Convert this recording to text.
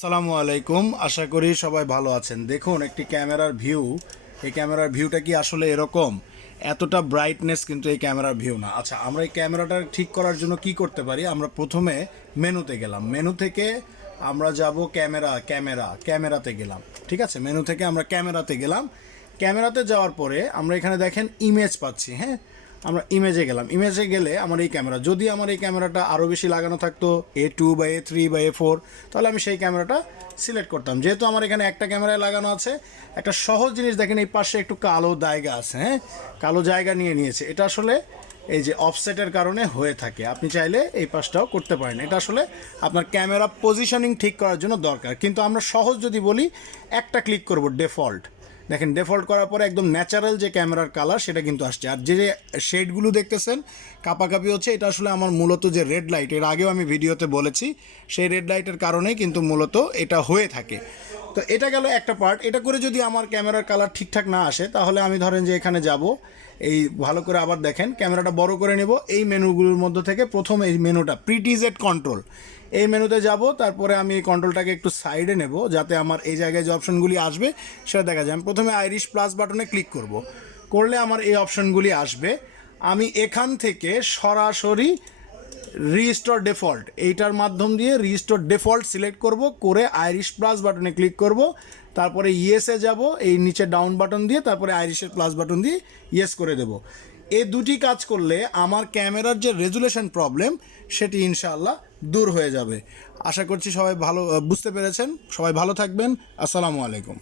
আসসালামু আলাইকুম। আশা করি সবাই ভালো আছেন। দেখুন একটি ক্যামেরার ভিউ, এই ক্যামেরার ভিউটা কি আসলে এরকম? এতটা ব্রাইটনেস কিন্তু এই ক্যামেরার ভিউ না। আচ্ছা, আমরা এই ক্যামেরাটা ঠিক করার জন্য কি করতে পারি? আমরা প্রথমে মেনুতে গেলাম, মেনু থেকে আমরা যাব ক্যামেরাতে গেলাম। ঠিক আছে, মেনু থেকে আমরা ক্যামেরাতে গেলাম। ক্যামেরাতে যাওয়ার পরে আমরা এখানে দেখেন ইমেজ পাচ্ছি। হ্যাঁ, আমরা ইমেজে গেলাম। ইমেজে গেলে আমার এই ক্যামেরা, যদি আমার এই ক্যামেরাটা আরও বেশি লাগানো থাকতো A2 বা A3 বা A4, তাহলে আমি সেই ক্যামেরাটা সিলেক্ট করতাম। যেহেতু আমার এখানে একটা ক্যামেরায় লাগানো আছে, একটা সহজ জিনিস দেখেন, এই পাশে একটু কালো জায়গা আছে। হ্যাঁ, কালো জায়গা নিয়ে নিয়েছে। এটা আসলে এই যে অফসেটের কারণে হয়ে থাকে। আপনি চাইলে এই পাশটাও করতে পারেন। এটা আসলে আপনার ক্যামেরা পজিশনিং ঠিক করার জন্য দরকার। কিন্তু আমরা সহজ যদি বলি, একটা ক্লিক করব ডিফল্ট। দেখেন, ডিফল্ট করার পরে একদম ন্যাচারাল যে ক্যামেরার কালার সেটা কিন্তু আসছে। আর যে শেডগুলো দেখতেছেন কাপাকাপি হচ্ছে, এটা আসলে আমার মূলত যে রেড লাইট, এর আগেও আমি ভিডিওতে বলেছি, সেই রেড লাইটের কারণেই কিন্তু মূলত এটা হয়ে থাকে। তো এটা গেল একটা পার্ট। এটা করে যদি আমার ক্যামেরার কালার ঠিকঠাক না আসে, তাহলে আমি ধরেন যে এখানে যাব, এই ভালো করে আবার দেখেন, ক্যামেরাটা বড় করে নেব। এই মেনুগুলোর মধ্যে থেকে প্রথম এই মেনুটা প্রিটিজেড কন্ট্রোল, এই মেনুতে যাব। তারপরে আমি এই কন্ট্রোলটাকে একটু সাইডে নেব, যাতে আমার এই জায়গায় যে অপশনগুলি আসবে সেটা দেখা যায়। আমি প্রথমে আইরিশ প্লাস বাটনে ক্লিক করব, করলে আমার এই অপশনগুলি আসবে। আমি এখান থেকে সরাসরি রিস্টোর ডিফল্ট, এইটার মাধ্যম দিয়ে রিস্টোর ডিফল্ট সিলেক্ট করব, করে আইরিশ প্লাস বাটনে ক্লিক করব। তারপরে ইয়েসে যাব, এই নিচে ডাউন বাটন দিয়ে, তারপরে আইরিশের প্লাস বাটন দিয়ে ইয়েস করে দেব। এই দুটি কাজ করলে আমার ক্যামেরার যে রেজুলেশন প্রবলেম, সেটি ইনশাআল্লাহ দূর হয়ে যাবে। আশা করছি সবাই ভালো বুঝতে পেরেছেন। সবাই ভালো থাকবেন। আসসালামু আলাইকুম।